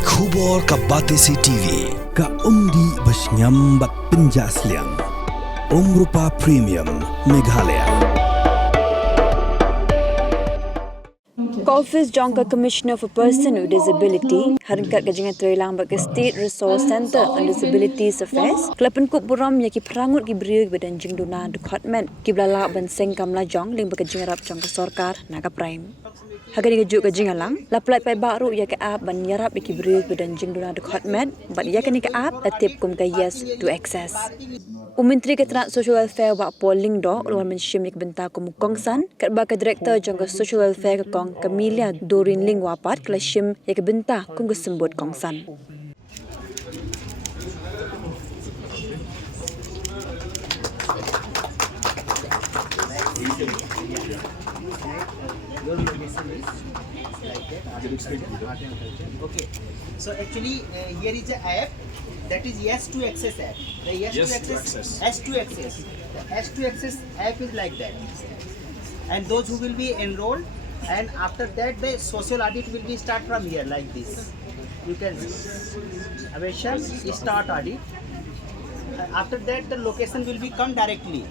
Khubor ka Batesi TV ka umdi basnyambak penjaslian Rupa Premium Meghalaya. Office Jonka Commissioner for Person with Disability, Harangkat Gajangan Terilang bagi State Resource Centre on Disabilities Affairs, Pynkupburom yaki perangut ki beriuk badan Jingduna Dkhot ki belala ban Seng kam Lajong ling bagi jingarap jongka Sorkar naga prime. Haga ni gajuk jingalang, laplai pai baru yaki ap ban yarap yaki beriuk badan Jingduna Dkhot but yaki ni ka ap atip kum ka yes to access. Menteri Ketenaga Social Welfare Wak Polling do ulwan mensyim yak benta kum kongsan kat baka Direktur Jongka Social Welfare ke kong Kamilia Dorin Ling wapat kelashim yak benta kum kesembut kongsan. Okay, so actually here is a app that is yes to access app. The yes to access. S to access. The S to access app is like that. And those who will be enrolled, and after that the social audit will be start from here like this. You can see. Start audit. After that the location will be come directly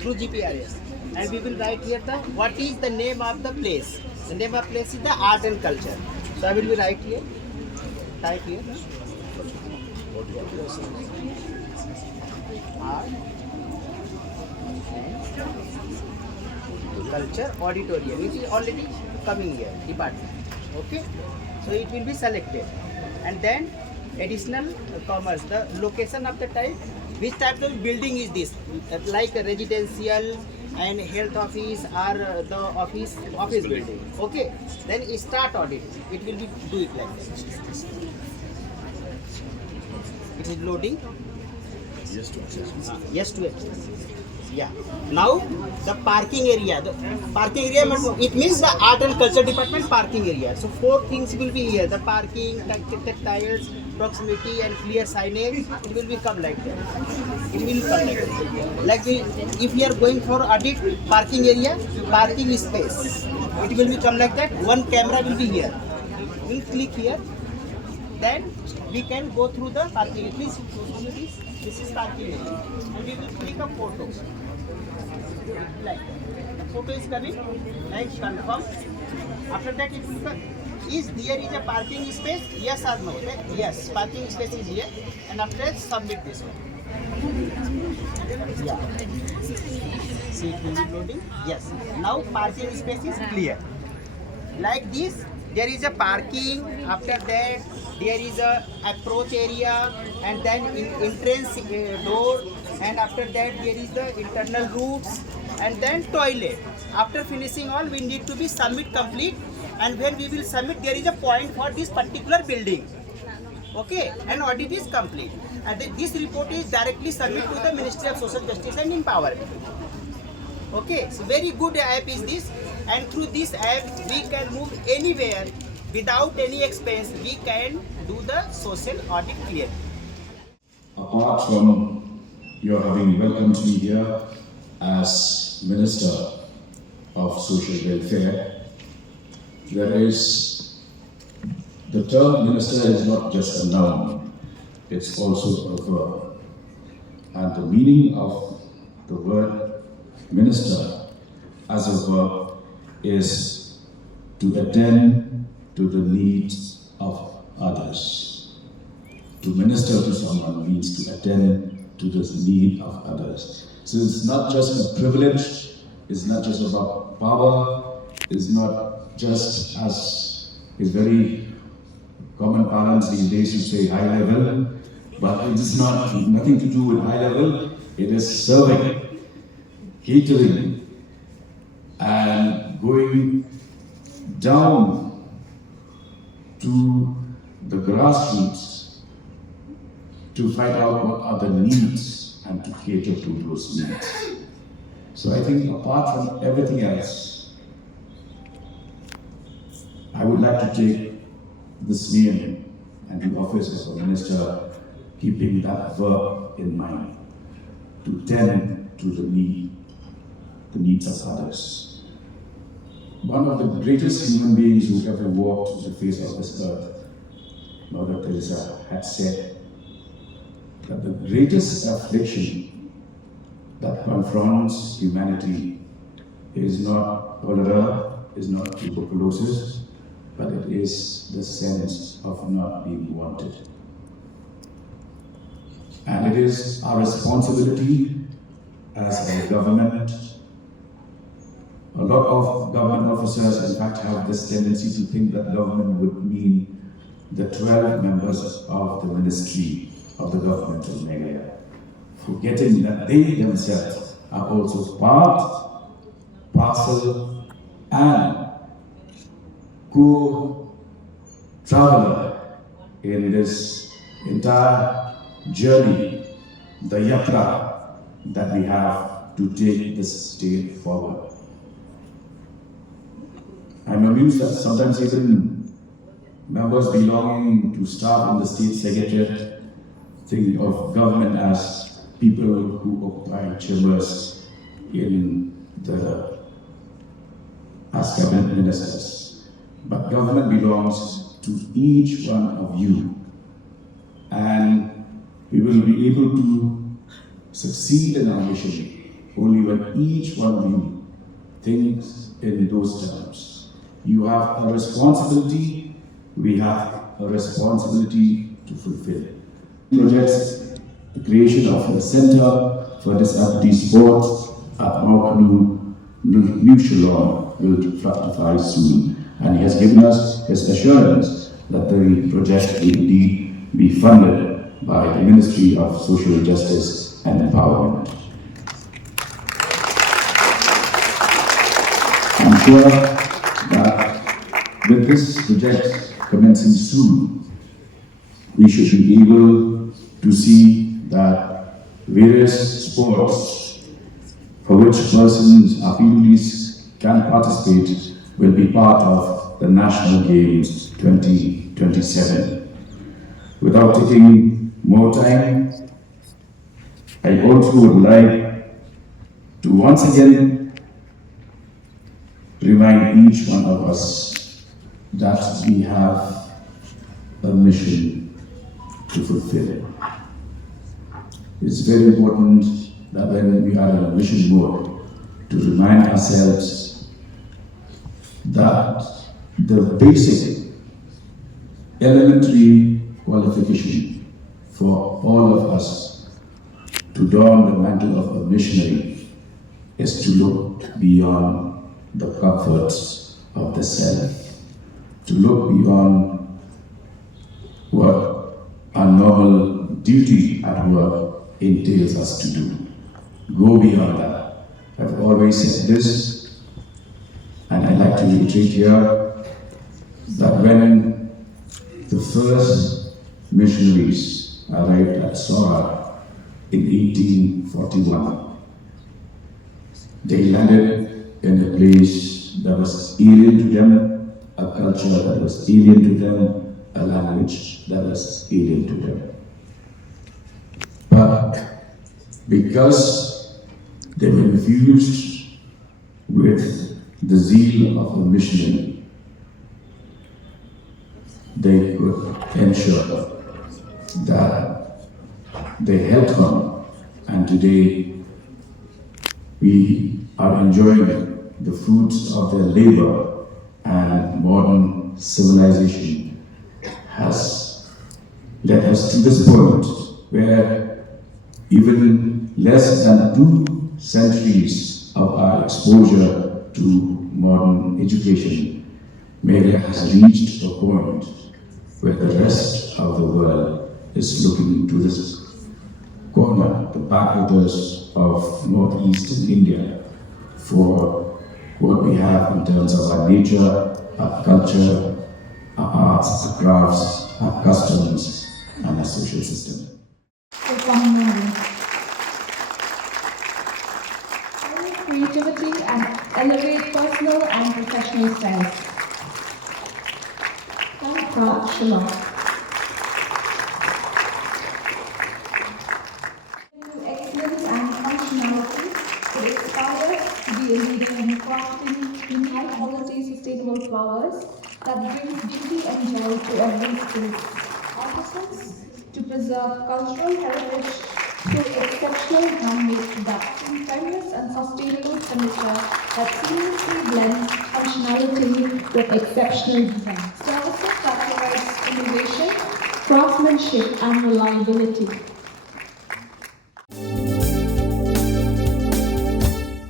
through GPRS. And we will write here the what is the name of the place. The name of place is the art and culture. So I will be write here. Type here. Art and culture auditorium. It is already coming here. Department. Okay. So it will be selected. And then additional commerce. The location of the type. Which type of building is this? Like a residential and health office or the office building. Okay. Then start audit. It will be do it like that. It is loading. Yes to access. Yes to access. Yeah. Now the parking area. The parking area, it means the art and culture department parking area. So 4 things will be here. The parking, tactiles, proximity and clear signage. It will become like that. It will come like that. Like if we are going for audit parking area, parking space. It will become like that. One camera will be here. We'll click here. Then we can go through the parking. Please show me this is parking area. And we will click a photo. Like that. The photo is coming. Like confirm. After that it will come. Is there is a parking space? Yes or no? Yes, parking space is here. And after that submit this one. Yeah. See it will be loading? Yes. Now parking space is clear. Like this, there is a parking. After that, there is a approach area, and then entrance door, and after that there is the internal routes, and then toilet. After finishing all, we need to be submit complete, and when we will submit, there is a point for this particular building. Okay, and audit is complete, and this report is directly submitted to the Ministry of Social Justice and Empowerment. Okay, so very good app is this, and through this app we can move anywhere without any expense. We can do the social audit clearly. Apart from your having welcomed me here as Minister of Social Welfare, there is the term minister is not just a noun, it's also a verb. And the meaning of the word minister as a verb is to attend to the needs of others. To minister to someone means to attend to the need of others. So it's not just a privilege, it's not just about power, it's not just as is very common parlance these days to say high level, but it is nothing to do with high level, it is serving, catering, and going down to the grassroots to find out what are the needs and to cater to those needs. So I think apart from everything else, I would like to take this name and the office of a minister keeping that verb in mind, to tend to the needs of others. One of the greatest human beings who ever walked the face of this earth Mother Teresa had said that the greatest affliction that confronts humanity is not cholera, is not tuberculosis, but it is the sense of not being wanted. And it is our responsibility as a government. A lot of government officers, in fact, have this tendency to think that government would mean the 12 members of the ministry of the government of Meghalaya, forgetting that they themselves are also part, parcel, and co-traveler in this entire journey, the yatra that we have to take this state forward. I'm amused that sometimes even members belonging to staff in the state secretariat think of government as people who occupy chambers as cabinet ministers. But government belongs to each one of you, and we will be able to succeed in our mission only when each one of you thinks in those terms. You have a responsibility, we have a responsibility to fulfill. Projects the creation of a center for disability sports at Maukalu, New Shillong will fructify soon, and he has given us his assurance that the project will indeed be funded by the Ministry of Social Justice and Empowerment. I'm sure that with this project commencing soon, we should be able to see that various sports for which persons or families can participate will be part of the National Games 2027. Without taking more time, I also would like to once again remind each one of us that we have a mission to fulfill. It's very important that when we are in a mission mode, to remind ourselves that the basic elementary qualification for all of us to don the mantle of a missionary is to look beyond the comforts of the self, to look beyond what our normal duty at work entails us to do. Go beyond that. I've always said this, and I'd like to reiterate here, that when the first missionaries arrived at Sorkar in 1841, they landed in a place that was alien to them, a culture that was alien to them, a language that was alien to them. But because they were infused with the zeal of a missionary, they could ensure that they held on, and today we are enjoying the fruits of their labor, and modern civilization has led us to this point where even less than 2 centuries of our exposure to modern education, Meghalaya has reached a point where the rest of the world is looking to this corner, the backwaters of northeastern India, for what we have in terms of our nature, our culture, our arts, our crafts, our customs, and our social system. Creativity and elevate personal and professional strength. Sorkar, Shillong. Excellence and functionality to inspire us to be a leader in crafting in high quality sustainable flowers that brings beauty and joy to every space. craftsmen to preserve cultural heritage through exceptional handmade products, timeless and sustainable furniture that seamlessly blends functionality with exceptional design. Services that provides innovation, craftsmanship, and reliability.